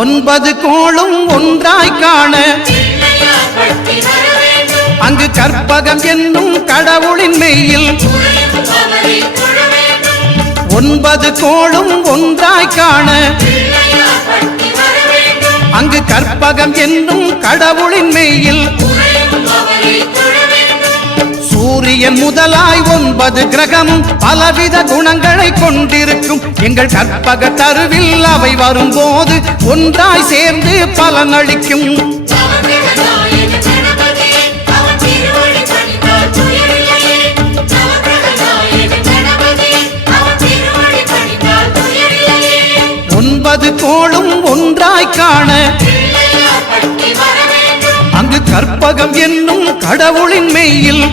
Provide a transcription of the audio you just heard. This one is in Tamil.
ஒன்பது கோளும் ஒன்றாய் காண அங்கு கற்பகம் என்னும் கடவுளின் மெய்யில் ஒன்பது கோளும் ஒன்றாய் காண அங்கு கற்பகம் என்னும் கடவுளின் மெய்யில் சூரியன் முதலாய் 9 கிரகமும் பலவித குணங்களை கொண்டிருக்கும் எங்கள் கற்பக தருவில் அவை வரும்போது ஒன்றாய் சேர்ந்து பலனளிக்கும். ஒன்பது கோளும் ஒன்றாய் காண அங்கு கற்பகம் என்னும் கடவுளின் மெய்யில்